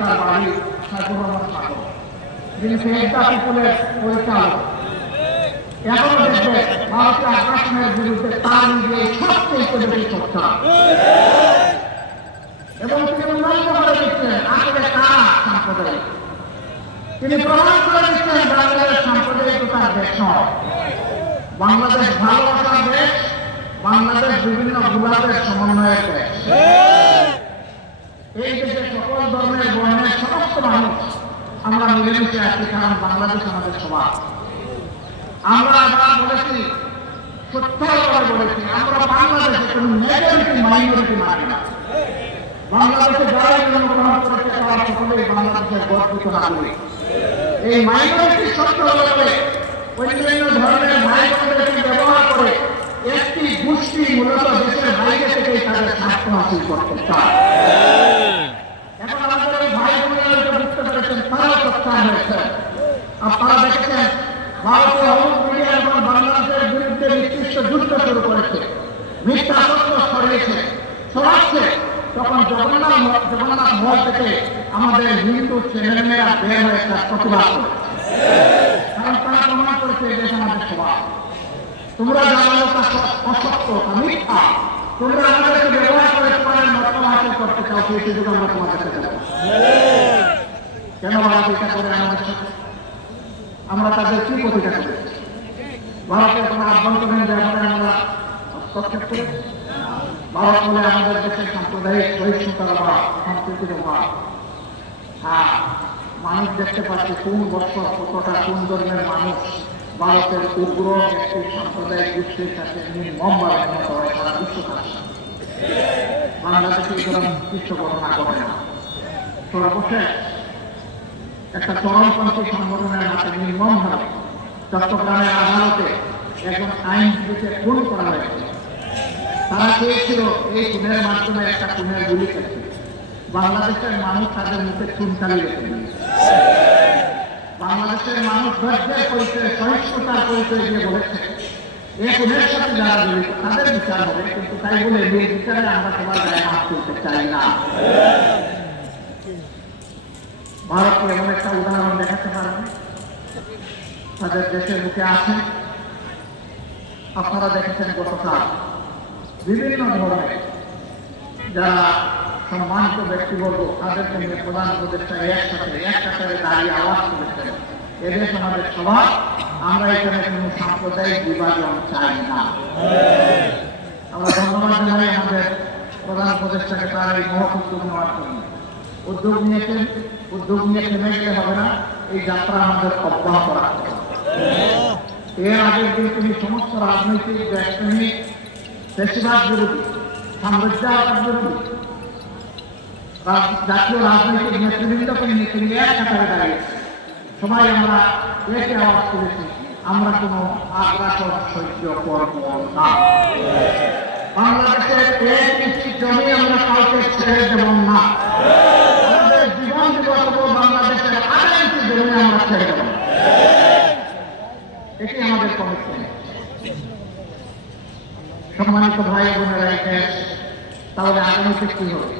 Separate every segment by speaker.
Speaker 1: তার বাড়ি সাইফুর রহমান যিনি পরিচালক এবং তিনি সাম্প্রদায়িক। তিনি প্রমাণ করে বাংলাদেশ সাম্প্রদায়িকতার দেশ বাংলাদেশ ভালোবাসার দেশ, বাংলাদেশ বিভিন্ন গুলাদের সমন্বয়ের দেশ। এই দেশে সকল ধর্মের বর্ণের সমস্ত মানুষ আমরা মিলেমিশে আছি, কারণ বাংলাদেশ আমাদের সবার। আমরা আবার বলেছি সত্যভাবে বলেছি, আমরা বাংলাদেশে কোনো মেজরিটি মাইনরিটি মানি না। বাংলাদেশে যারাই জন্মগ্রহণ করেছে, তারা সকলেই বাংলাদেশের গর্বিত নাগরিক। এই মাইনরিটি সত্য হলে অন্যান্য ধর্মের ভাই ব্যবহার করে একটি গোষ্ঠী মূলত দেশের বাইরে থেকেই তাদের স্বার্থ হাসিল করতে চায়। আমাদের থেকে আমাদের হিন্দু ছেলেমেয়েরা বের হয়ে তার প্রতিবাদ কারণ তারা প্রমাণ করেছে দেশ আমাদের সবার। তোমরা জানালো তা অসত্য মিথ্যা। তোমরা আমাদেরকে ব্যবহার করে তোমাদের মত হাসিল করতে চাও, সেই সুযোগ আমরা তোমাদের কাছে। কেন ভারত এটা করে আমাদের সাথে? আমরা তাদের কি প্রতিটা করেছি ভারতের কোনো আভ্যন্তরীণ ব্যাপারে আমরা হস্তক্ষেপ করেছি ভারত বলে আমাদের দেশের সাম্প্রদায়িক সহিষ্ণুতার অভাব সংস্কৃতির অভাব। হ্যাঁ মানুষ দেখতে পাচ্ছে কোন বছর কতটা কোন ধর্মের মানুষ ভারতের উগ্র একটি সাম্প্রদায়িক গোষ্ঠীর সাথে নির্মমভাবে নিহত সারা বিশ্ব কাছে এই ধরনের বিশ্ব ঘটনা ঘটে না। সর্বশেষ একটা চরমপন্থী সংগঠনের হাতে নির্মমভাবে চট্টগ্রামের আদালতে একজন আইনজীবীকে খুন করা হয়েছে। তারা চেয়েছিল এই খুনের মাধ্যমে একটা খুনের গুলি খেতে বাংলাদেশের মানুষ তাদের মুখে রেখে দিয়েছে বাংলাদেশের মানুষ ধৈর্যের পরিচয়, সহিষ্ণুতার পরিচয় দিয়ে বলেছে। এই খুনের সাথে যারা জড়িত, তাদের বিচার হবে, কিন্তু তাই বলে এই বিচারে আমরা সবার গায়ে হাত তুলতে চাই না। ভারতকে এমন একটা উদাহরণ দেখাতে পারবে তাদের দেশের মুখে আছে আপনারা দেখেছেন গতকাল বিভিন্ন ধরনের যারা সম্মানিত ব্যক্তিবর্গ, তাদেরকে নিয়ে প্রধান উপদেষ্টা একসাথে একসাথে দাঁড়িয়ে আওয়াজ করেছেন এদেশ আমাদের সবার আমরা এখানে কোনো সাম্প্রদায়িক বিভাজন চাই না। আমরা ধন্যবাদ জানাই আমাদের প্রধান উপদেষ্টাকে তার এই মহৎ উদ্যোগ নেওয়ার জন্য। উদ্যোগ নিয়েছেন উদ্যোগ নিয়ে থেমে গেলে হবে না, এই যাত্রা আমাদের অব্যাহত রাখতে এর আগের দিন তিনি সমস্ত রাজনৈতিক দেশপ্রেমিক বেশিরভাগ বিরোধী, সাম্রাজ্যবাদ বিরোধী জাতীয় রাজনৈতিক নেতৃবৃন্দকে নিয়ে তিনি এক কাতারে দাঁড়িয়েছে সবাই আমরা একে আওয়াজ করেছি আমরা কোনো আগ্রাসন সহ্য করব না। বাংলাদেশের এক জমি আমরা কাউকে ছেড়ে দেব না। জীবন হব বাংলাদেশের জমি আমরা ছেড়ে দেব। এটি আমাদের কমিটমেন্ট সম্মানিত ভাই বোনেরা দেশ তাহলে আগামীতে কি হবে?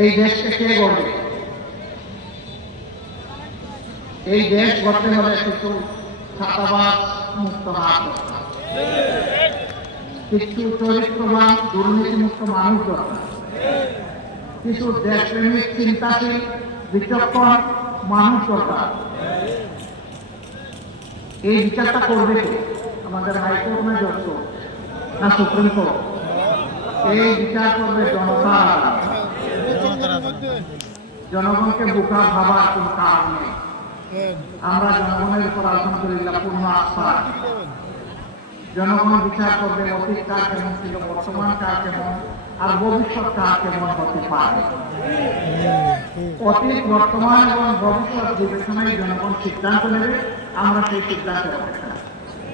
Speaker 1: এই দেশকে কে গড়বে? এই দেশ গড়তে হলে কিছু ছাত্রাবাস মুক্ত হাত কিছু চরিত্রবান দুর্নীতিমুক্ত মানুষ দরকার। কিছু দেশপ্রেমিক, চিন্তাশীল, বিচক্ষণ মানুষ দরকার। এই বিচারটা করবে আমাদের হাইকোর্ট না জজ না সুপ্রিম কোর্ট। এই বিচার করবে জনতা। জনগণকে বোকা ভাবার কোন কারণ নেই। আমরা জনগণের উপর আলহামদুলিল্লাহ পূর্ণ আশা জনগণ বিচার করবে, অতীত কার কেমন ছিল, বর্তমান কার কেমন, আর ভবিষ্যৎ কার কেমন হতে পারে। অতীত, বর্তমান এবং ভবিষ্যৎ বিবেচনায় জনগণ সিদ্ধান্ত নেবে, আমরা সেই সিদ্ধান্তের অপেক্ষা